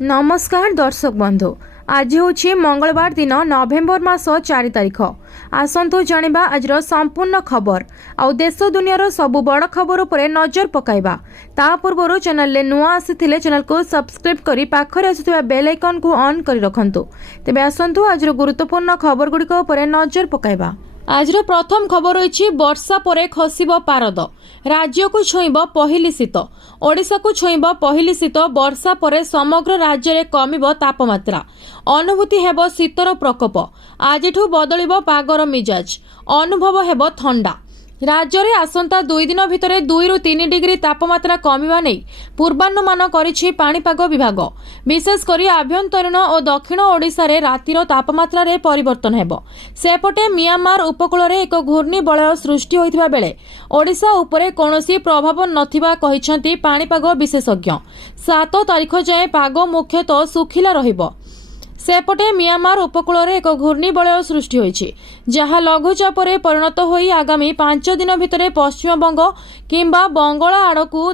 नमस्कार दर्शक बंधु, आज हूँ मंगलवार दिन नवेम्बर मास 4 तारिख। आसतु जानिबा आजर संपूर्ण खबर आउ देश दुनियार सबु बड़ खबर उपरे नजर पकाइबा। ता पूर्व चैनल ले नुआ आसीथिले चैनल को सब्सक्राइब करी पाखरे आसुथिबा बेल आइकन को ऑन करी रखंतु। तेबे आसतु आजर गुरुत्वपूर्ण खबर गुड़िक उपरे नजर पकाइबा। आजर प्रथम खबर रही वर्षा परे खसिब पारद, राज्य को छुईब पहली शीत। ओडिशा को छुईब पहली शीत। वर्षा परे समग्र राज्य में कमिब तापमात्रा, अनुभूति हेब शीतर प्रकोप। आजिठु बदलिब पागर मिजाज, अनुभव हेब ठंडा। राज्य में आसंता 2 दिन भितर 2 ରୁ 3 डिग्री तापमात्रा कमिबा नै पूर्वानुमान करिछि पाणीपाग विभाग। विशेषकर आभ्यंतरीण और दक्षिण ओडिशा रे रातिर तापमात्रा रे परिवर्तन हेबो। सेपटे म्यांमार उपकूल रे एक घूर्णिबलय सृष्टि होइथिबा बेले ओडिशा उपरे कोनोसी प्रभाव नथिबा कहिसंती पाणीपाग विशेषज्ञ। 7 तारिख जाए पाग मुख्यतः सुखिला रहिबो। सेपटे म्यांमार उपकूल रे एक घूर्णिबलय सृष्टि होइछि, जहाँ लघुचाप परिणत होई आगामी 5 दिन भितर पश्चिमबंग किंबा बंगाल आड़कू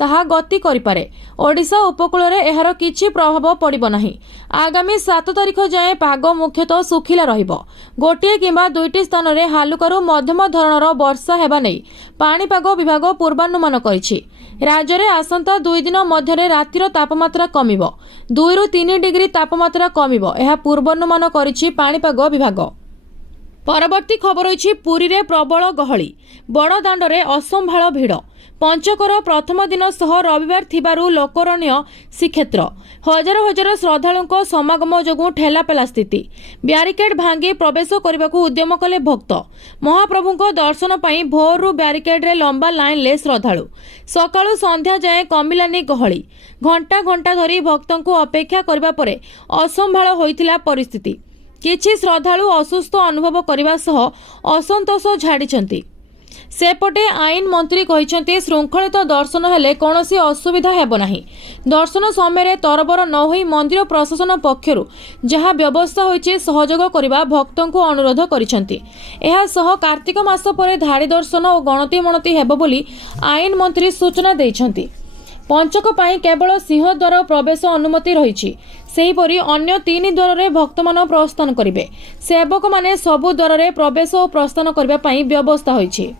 ताहा गति करिपारे। ओडिशा उपकूल रे एहार किछि प्रभाव पड़िबो नाही। आगामी 7 तारिख जाए पाग मुख्यतः सुखिला रहिबो। गोटिए किंबा 2टी स्थान रे हालुकारू मध्यम धरणर वर्षा हेबा नै पाणीपाग विभाग पूर्वानुमान करिछि। राज्य में आसंता 2 दिन मध्य रातिर तापमात्रा कमिब, 2 ରୁ 3 डिग्री तापमात्रा कमिब, यह पूर्वानुमान करिछि पाणीपाग विभाग। परवर्ती खबर रही पुरी रे प्रबल गहली, बड़ दांडरे असंभाळ भिड़। पंचकर प्रथम दिन सह रविवार थिबारु लोकरण्य श्रीक्षेत्र। हजार हजार श्रद्धालुओं समागम जोगु ठेलापेला स्थिति। ब्यारिकेड भांगी प्रवेश करने को उद्यम कले भक्त। महाप्रभुଙ୍କ दर्शन पाई भोरु ब्यारिकेड रे लंबा लाइन ले श्रद्धालु। सकाळु संध्या जाए कमिलानी गहली। घंटा घंटा धरी भक्तों अपेक्षा करबा परे असंभाळ होइतिला परिस्थिति। किछि श्रद्धालु असुस्थ अनुभव करने सह असंतोष झाड़िछंती। सेपटे आईन मंत्री कहिसंती श्रृंखलित दर्शन हेले कोनोसी असुविधा हेबो नाही। दर्शन समय तरबर न होई मंदिर प्रशासन पक्षरु जहा व्यवस्था होइछि सहयोग करिबा भक्तों को अनुरोध करिसंती। एहा सह कार्तिक मास परे धाड़ी दर्शन और गणति मणति हेबो बोली आईन मंत्री सूचना दैछंती। पंचक पाई केवल सिंहद्वार प्रवेश अनुमति रही। सेहीपरि अन्य 3 द्वार रे भक्तमान प्रस्थान करिवे। सेवक माने सबु द्वार रे प्रवेश और प्रस्थान करबा पाई व्यवस्था होइछि।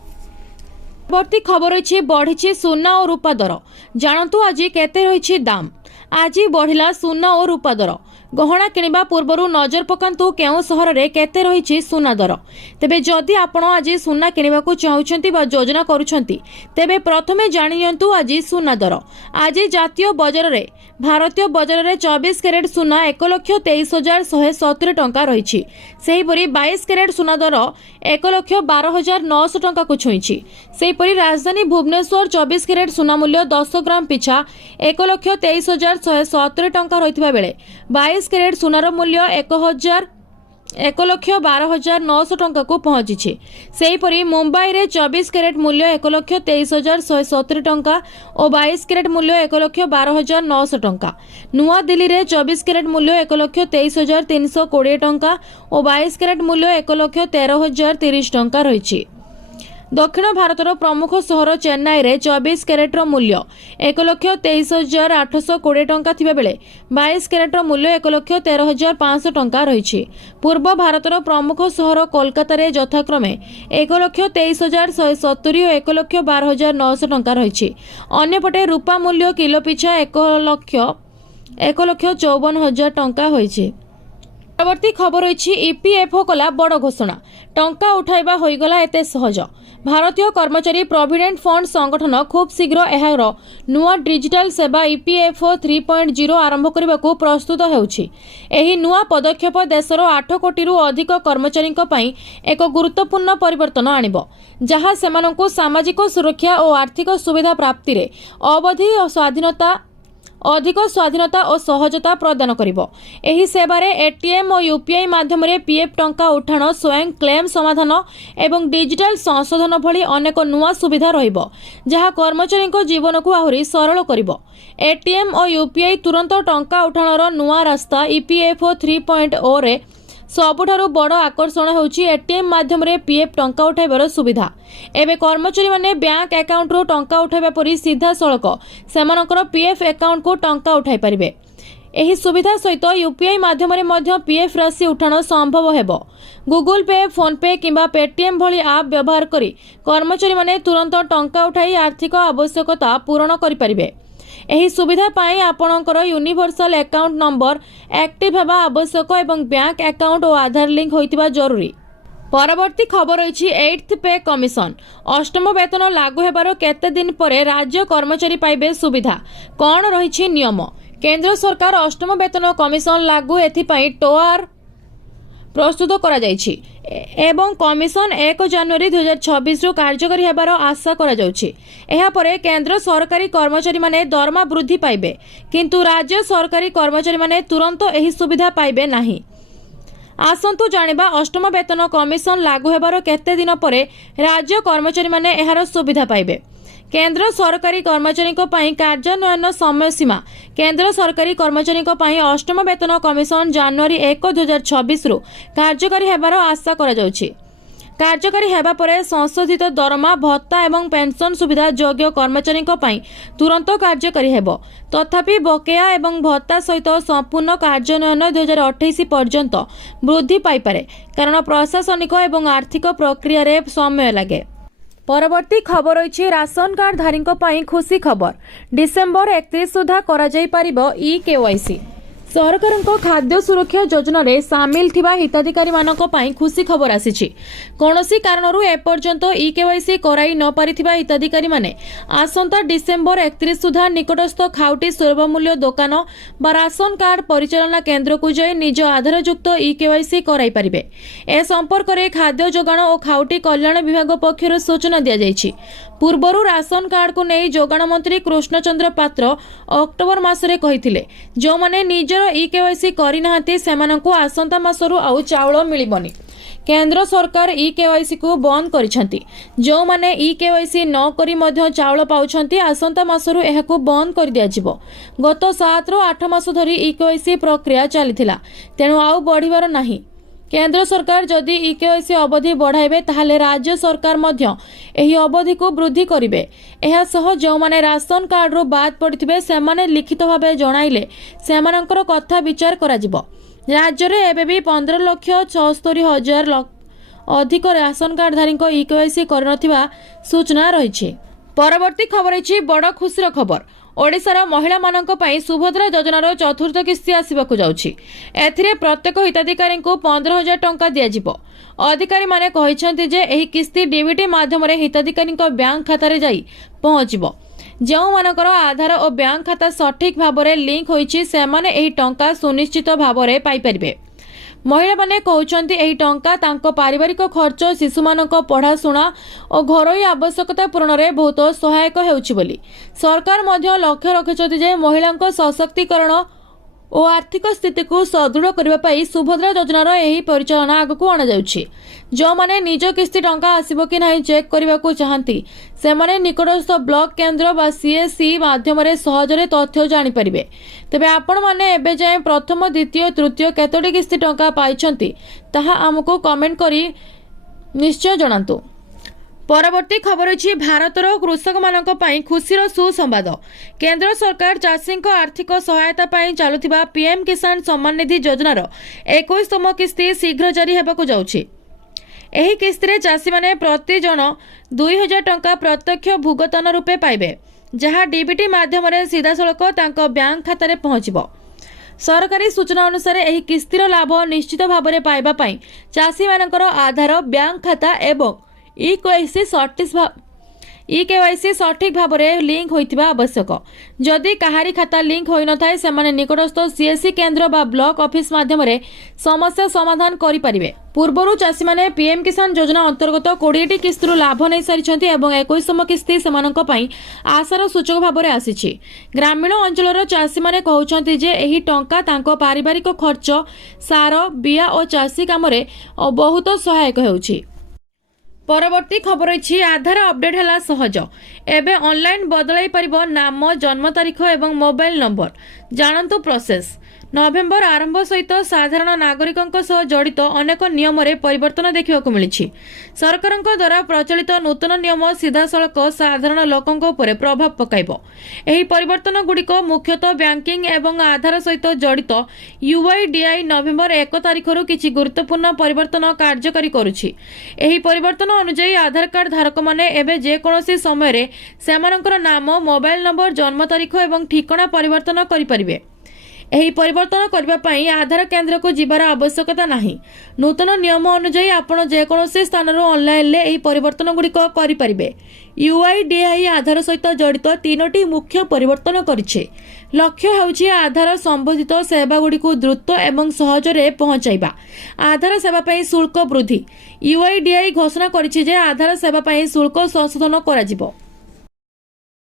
परवर्ती खबर रही बढ़ी सुना और रूपा दर। जानतु आज केते रही दाम। आज बढ़िला सुना और रूपा दर। गहना किनिबा पूर्वरु नजर पकांतु केउ सहर रे केते रही सुना दर। तेबे जदि आपण आज सुना किनिबा को चाहुचंती बा योजना करूछंती तेबे प्रथमे जानि नियंतु आज सुना दर। आज जातीय बजार रे भारतीय बजार रे 24 कैरेट सुना 1,23,170 टंका रही। सेहीपरि 22 कैरेट सुना दर 1,12,900 टंका को छुईछि। सेहीपरि राजधानी भुवनेश्वर 24 कैरेट सुना मूल्य 10 ग्राम पिछा 1,23,170 टंका रहितबा बेले 22 कैरेट सुनार मूल्य 1,12,900 टंका को पहुंची। सेहीपरि मुंबई रे 24 कैरेट मूल्य 1,23,170 टंका और 22 कैरेट मूल्य 1,12,900 टंका। नुआ दिल्ली रे 24 कैरेट मूल्य 1,23,320 टंका और 22 कैरेट मूल्य 1,13,030 टंका रही। दक्षिण भारतर प्रमुख सहर चेन्नई रे 24 कैरेटर मूल्य 1,23,820 टंका थिबा बेले 22 कैरेटर मूल्य 1,13,500 टंका रही। पूर्व भारतर प्रमुख सहर कोलकाता रे यथाक्रमे 1,23,170 और 1,12,900 टंका रही। अन्यपटे रूपा मूल्य किलो पिछा 1,54,000 टंका होइछि। परवर्ती खबर रही ईपीएफओ कला बड़ घोषणा। टंका उठाइबा होइगला एते सहज। भारतीय कर्मचारी प्रोविडेंट फंड संगठन खूब शीघ्र एहार नुआ डिजिटल सेवा ईपीएफओ 3.0 आरंभ करने को प्रस्तुत होउछि। एही नुआ पदक्षेप देशर 8 कोटी अधिक कर्मचारी एक गुरुत्वपूर्ण परिवर्तन आनिबो, जहाँ सेमानंकु सामाजिक सुरक्षा और आर्थिक सुविधा प्राप्ति रे अवधि और अधिक स्वाधीनता और सहजता प्रदान करिबो। एही सेवारे एटीएम और यूपीआई माध्यम रे पीएफ टंका उठाण, स्वयं क्लेम समाधान एवं डिजिटल संशोधन भली अनेक नुआ सुविधा रहिबो, जहाँ कर्मचारी जीवन को आहुरी सरल करिबो। एटीएम और यूपीआई तुरंत टंका उठाणर नुआ रास्ता ईपीएफओ 3.0 रे सबुठारु बड़ आकर्षण होउछि एटीएम माध्यम रे पीएफ टंका उठाइबार सुविधा। एबे कर्मचारी माने बैंक अकाउंट रो टंका उठाइबा परि सीधा सड़क सेमानकर पीएफ अकाउंट को टंका उठाई परिबे। ଏହି ସୁବିଧା ସହିତ ୟୁପିଆଇ ମାଧ୍ୟମରେ ମଧ୍ୟ ପିଏଫ୍ ରାଶି ଉଠାଣ ସମ୍ଭବ ହେବ। ଗୁଗଲ पे, फोन पे किंबा पेटीएम भली आप व्यवहार करी कर्मचारी माने तुरंत टंका उठाई आर्थिक आवश्यकता पूरण करिपारिबे। एही सुविधा पाई आपणकर यूनिवर्सल अकाउंट नंबर एक्टिव हेबा आवश्यक एवं बैंक अकाउंट और आधार लिंक होइतिबा जरूरी। परवर्ती खबर रही 8th पे कमिशन। अष्टम वेतन लागू हेबार केते दिन परे राज्य कर्मचारी पाइबे सुविधा, कौन रही नियम? केंद्र सरकार अष्टम वेतन कमिशन लागू एथिपाई टोआर प्रस्तुत करा जायछि एवं कमिशन 1 जनवरी 2026 रु कार्यकारी हेबार आशा करा जाउछि। एहा परे केंद्र सरकारी कर्मचारी माने दरमा वृद्धि पाइबे, किंतु राज्य सरकारी कर्मचारी माने तुरंत एही सुविधा पाइबे नाही। आसंतु जानिबा अष्टम वेतन कमिशन लागू हेबार केते दिन परे राज्य कर्मचारी माने एहार सुविधा पाइबे। केंद्र सरकारी कर्मचारी कार्यान्वयन समय सीमा। केंद्र सरकारी कर्मचारी अष्टम वेतन कमिशन जनवरी 1, 2026 रु कार्यकारी हेबार आशा करा जाउछि। कार्यकारी हेबा परे संशोधित दरमा भत्ता एवं पेंशन सुविधा योग्य कर्मचारी तुरंत कार्यकारी हेबो। तथापि बकेया एवं भत्ता सहित संपूर्ण कार्यान्वयन 2028 पर्यंत वृद्धि पाइपारे, कारण प्रशासनिक एवं आर्थिक प्रक्रिया रे समय लगे। परवर्ती खबर रही राशन कार्ड धारी खुशी खबर। डिसेम्बर 31 सुधा करा जाई पारिबो ई-केवाईसी। सरकार खाद्य सुरक्षा योजना रे सामिल थिबा हिताधिकारी मानक पई खुशी खबर आसीछि। कोनोसी कारणरू एपर्यंत ई-केवाईसी कराई न पारिथिबा हिताधिकारी माने आसंता डिसेम्बर 31 सुधा निकटस्थ खाउटी सर्वमूल्य दुकान बा राशन कार्ड परिचालना केंद्र को जाई निज आधारयुक्त ई-केवाईसी कराई पारिबे। ए संपर्क में खाद्य जोगाण और खाउटी कल्याण विभाग पक्षर सूचना दिया जायछि। पूर्वरु राशन कार्ड को नहीं जोगाण मंत्री कृष्णचंद्र पात्र अक्टोबर मासरे कहिथिले जो माने निजर ई-केवाईसी करि नाहांती सेमानंकु आसंता मासरु आउ चाउल मिलिबनी। केंद्र सरकार ई-केवाईसी को बंद करिसंती। जो माने ई-केवाईसी न करी मध्य चाउल पाउछंती आसंता मासरु एहाकु बंद कर दिया जिवो। गत 7 रु 8 मास धरी ई-केवाईसी प्रक्रिया चलीथिला, तेणु आउ बढ़िबार नाही। केंद्र सरकार जदि ई-केवाईसी अवधि बढ़ाइबे ताहले राज्य सरकार मध्य एही अवधि को वृद्धि करिवे। एहा सह जो माने राशन कार्ड रो बाद पड़िथिबे सेमाने लिखित भाबे जणाइले सेमानकर कथा विचार करा जिवो। राज्य रे एबे भी 15,76,000 अधिक राशन कार्ड धारी ई-केवाईसी करनथिबा सूचना रहिछि। परवर्ती खबर रही बड़ खुशीर खबर। ओडिशार महिला मानक पई सुभद्रा योजनार चतुर्थ किस्ती आसिबाकु जाउछि। एथिरे प्रत्येक हिताधिकारी को 15,000 टंका दिया जिवो। अधिकारी माने कहिसंती जे एही किस्ती डीबीटी माध्यम रे हिताधिकारी बैंक खाता रे जाई पहुंचिबो। जो मानकर आधार और बैंक खाता सठिक भाव में लिंक होइछि सेमाने एही टंका सुनिश्चित भाव में पाई परिबे। महिला माने कहउछंती एही टंका तांको पारिवारिक खर्च, शिशुमानक पढ़ाशुणा और घरोई आवश्यकता पूरण में बहुत सहायक हेउछि बोली सरकार मध्य लक्ष्य रखिछंती जे महिलांक सशक्तिकरण और आर्थिक स्थिति को सुदृढ़ करने सुभद्रा योजनार यही परिचालना आगक अणा जाउछि। जो माने निज किस्ती टंका आसिबो कि नहीं चेक करने को चाहती से माने निकटस्थ ब्लॉक केंद्र बा सीएससी माध्यम सहजरे तथ्य जानि परिबे। तेबे आपण माने एबे जाय प्रथम, द्वितीय, तृतीय केतोटी किस्ती टंका पाइछंती ताहा हमको कमेंट करी निश्चय जणांतु। परवर्ती खबर अछि भारतर कृषक मानक पई खुशीर सुसंवाद। केंद्र सरकार चाषी आर्थिक सहायता पई चालुथिबा पीएम किसान सम्मान निधि योजनार 21तम किस्ती शीघ्र जारी हेबाकु जाउछि। एही किस्ती रे चाषी माने प्रति जन 2,000 टंका प्रत्यक्ष भुगतान रूपे पाइबे, जहा डीबीटी माध्यम रे सीधासळख तांको बैंक खाता रे पहुंचिबो। सरकारी सूचना अनुसार एही किस्तीर लाभ निश्चित भाव में पाइबा पई चाषी मानकर आधार, बैंक खाता एवं ई-केवाईसी सठिक भाव में लिंक होइतिबा आवश्यक। जदि कहारी खाता लिंक होई न थाए सेमाने निकटस्थ सीएससी केंद्र बा ब्लॉक ऑफिस माध्यम रे समस्या समाधान करि परिबे। पूर्वरु चाषी माने पीएम किसान योजना अंतर्गत 20टी किस्तीरु लाभ नै सारिछंती एवं 21तम किस्ती सेमानक पई आशार सूचक भाव में आसीछि। ग्रामीण अंचलर चाषी माने कहउछंती जे एही टंका तांको पारिवारिक खर्च, सार, बिया और चाषी काम रे बहुत सहायक हेउछि। परवर्ती खबर रही आधार अपडेट है सहज। एबे ऑनलाइन बदलाई परिबो नाम, जन्म तारीख एवं मोबाइल नंबर। जानतु प्रोसेस। नवेम्बर आरंभ सहित साधारण नागरिकों सह जड़ित अनेक नियम परिवर्तन देखा मिली। सरकार द्वारा प्रचलित नूतन नियम सीधासलख साधारण लोकों पर प्रभाव पकाइब। एही परिवर्तन गुड़िक मुख्यतः बैंकिंग एवं आधार सहित जड़ित यूआईडीआई नवेम्बर 1 तारिख किसी गुरुत्वपूर्ण परिवर्तन कार्यकारी करुछि। एही परिवर्तन अनुसार आधार कार्ड धारक माने एबे जेकोसी समय सेमानकर नाम, मोबाइल नंबर, जन्म तारीख एवं ठिकाना परिवर्तन करिपारिबे। एही परिवर्तन करबा पई आधार केंद्र को जीवार आवश्यकता नाही। नूतन नियम अनुसार आपण जेकोसी स्थान ऑनलाइन ले एही परिवर्तन गुड़िक करिपारिबे। यूआईडीआई आधार सहित जड़ित 3टी मुख्य परिवर्तन करिछे। लक्ष्य हेउछि आधार संबंधित सेवा गुड़िक द्रुत एवं सहजरे पहुंचाइबा। आधार सेवा पई शुल्क वृद्धि। यूआईडीआई घोषणा करिछि जे आधार सेवा पई शुल्क संशोधन कराजिबो।